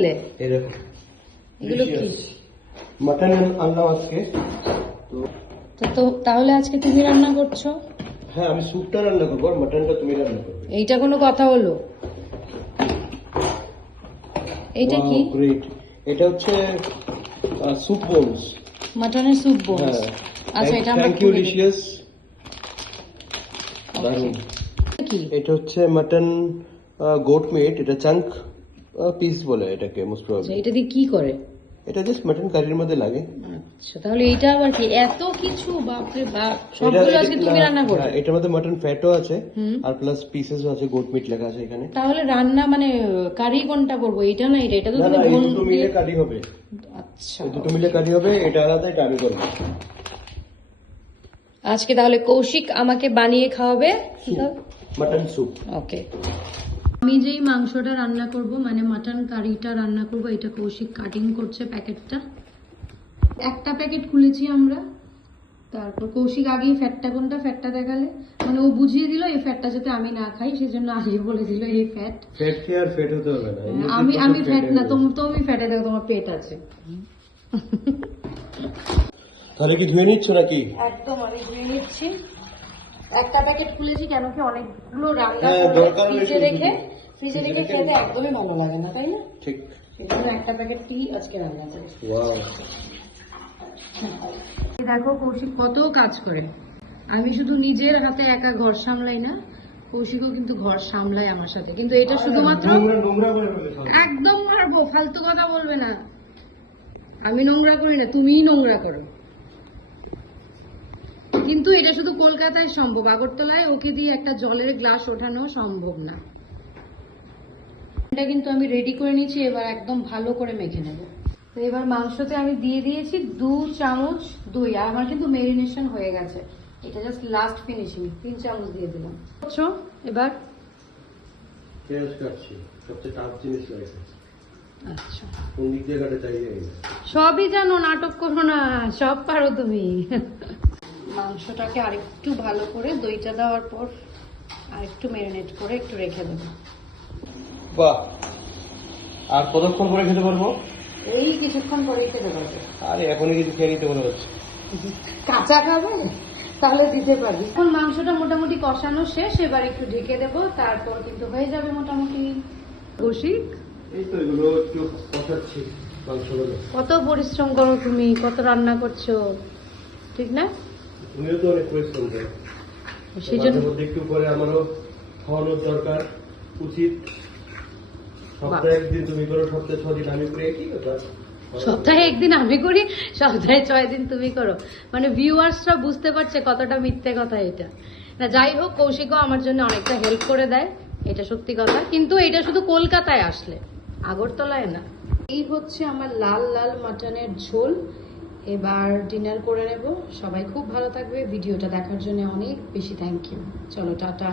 এলে? এই দেখো, এগুলো কি? মাটন আনলাম আজকে। তো তাহলে আজকে তুমি রান্না করছো? হ্যাঁ, আমি স্যুপটা রান্না করবো আর মাটনটা তুমি রান্না করবে। এইটা কোনো কথা হলো? এইটা কি? গ্রেট। এটা হচ্ছে স্যুপ বোনস, মাটনের স্যুপ বোনস। হ্যাঁ। আচ্ছা, এটা আমরা থ্যাংক ইউ খুলে দেখি। লিশিয়াস। দারুণ। কি? এটা হচ্ছে মাটন গোট মিট, এটা চাঙ্ক পিস বলে এটাকে মোস্ট আচ্ছা, প্রবাবলি। এটা দিয়ে কি করে? এটা জাস্ট মাটন কারির মধ্যে লাগে। আচ্ছা, তাহলে এইটা আবার কি এত কিছু? বাপরে বাপ, সবগুলো আজকে তুমি রান্না করবে? হ্যাঁ, এটার মধ্যে মাটন ফ্যাটও আছে আর প্লাস পিসেসও আছে, গোট মিট লেখা আছে এখানে। তাহলে রান্না মানে কারি কোনটা করবো, এটা না এটা? এটা তো না তুমি না, এই বোন দুটো মিলে কারি হবে। আচ্ছা, এই দুটো মিলে কারি হবে, এটা আলাদা, এটা আমি করবো। আজকে তাহলে কৌশিক আমাকে বানিয়ে খাওয়াবে। কি খাবে? Mutton soup. ওকে। আমি যেই মাংসটা রান্না করব, মানে মাটন কারিটা রান্না করব, এটা কৌশিক কাটিং করছে প্যাকেটটা। একটা প্যাকেট খুলেছি আমরা। তারপর কৌশিক আগেই ফ্যাটটা কোনটা, ফ্যাটটা দেখালে, মানে ও বুঝিয়ে দিল এই ফ্যাটটা যাতে আমি না খাই, সেজন্য আগে বলে দিল এই ফ্যাট। ফ্যাট কি আর ফ্যাট হতে হবে না। আমি ফ্যাট না, তুমি ফ্যাটে দেখো, তোমার পেট আছে। তাহলে কি ধুয়ে নিচ্ছ নাকি? একদম আমি ধুয়ে নিচ্ছি। একটা প্যাকেট খুলেছি কেন কি অনেকগুলো রান্না হ্যাঁ, করে দরকার হলে ফ্রিজে রেখে ফ্রিজে খেতে একদমই ভালো লাগে না, তাই না? ঠিক। সেজন্য একটা প্যাকেটই আজকে রান্না করি। ওয়াও। দেখো কৌশিক কত কাজ করে। আমি শুধু নিজের হাতে একা ঘর সামলাই না, কৌশিকও কিন্তু ঘর সামলায় আমার সাথে, কিন্তু এটা শুধুমাত্র নোংরা করে ফেলে সব। একদম মারবো, ফালতু কথা বলবে না। আমি নোংরা করি না, তুমিই নোংরা করো। কিন্তু এটা শুধু কলকাতায় সম্ভব, আগরতলায় ওকে দিয়ে একটা জলের গ্লাস ওঠানো সম্ভব না। এটা কিন্তু আমি রেডি করে নিয়েছি, এবার একদম ভালো করে মেখে নেব। তো এবার মাংসতে আমি দিয়ে দিয়েছি 2 চামচ দই, আর আমার কিন্তু মেরিনেশন হয়ে গেছে, এটা জাস্ট লাস্ট ফিনিশিং। 3 চামচ দিয়ে দিলাম। বুঝছো? এবার পেঁয়াজ কাটছি, সবচেয়ে টাফ জিনিস লাগে। আচ্ছা, কোন দিক দিয়ে কাটে তাই জানি না। সবই জানো, নাটক করো না, সব পারো তুমি। মাংসটাকে আরেকটু ভালো করে দইটা দেওয়ার পর আরেকটু ম্যারিনেট করে একটু রেখে দেবো। বাহ, আর কতক্ষণ করে খেতে পারবো? এই কিছুক্ষণ পরেই খেতে পারবে। আরে এখনই কিছু খেয়ে নিতে মনে হচ্ছে। কাঁচা খাবে? তাহলে দিতে পারবি। এখন মাংসটা মোটামুটি কষানো শেষ, এবার একটু ঢেকে দেবো, তারপর কিন্তু হয়ে যাবে মোটামুটি। কৌশিক, এই তো এগুলো একটু কষাচ্ছি মাংসগুলো। কত পরিশ্রম করো তুমি, কত রান্না করছো, ঠিক না? তুমিও তো অনেক পরিশ্রম করো, সেই জন্য একটু পরে আমারও খাওয়ানোর দরকার, উচিত। সপ্তাহে একদিন তুমি করো, সপ্তাহে 6 দিন আমি করি, কি কথা? সপ্তাহে একদিন আমি করি, সপ্তাহে 6 দিন তুমি করো, মানে ভিউয়ার্সরা বুঝতে পারছে কতটা মিথ্যে কথা এটা। না যাই হোক, কৌশিকও আমার জন্য অনেকটা হেল্প করে দেয়, এটা সত্যি কথা। কিন্তু এটা শুধু কলকাতায় আসলে, আগরতলায় না। এই হচ্ছে আমার লাল লাল মাটনের ঝোল। এবার ডিনার করে নেব। সবাই খুব ভালো থাকবে। ভিডিওটা দেখার জন্য অনেক বেশি থ্যাংক ইউ। চলো টাটা।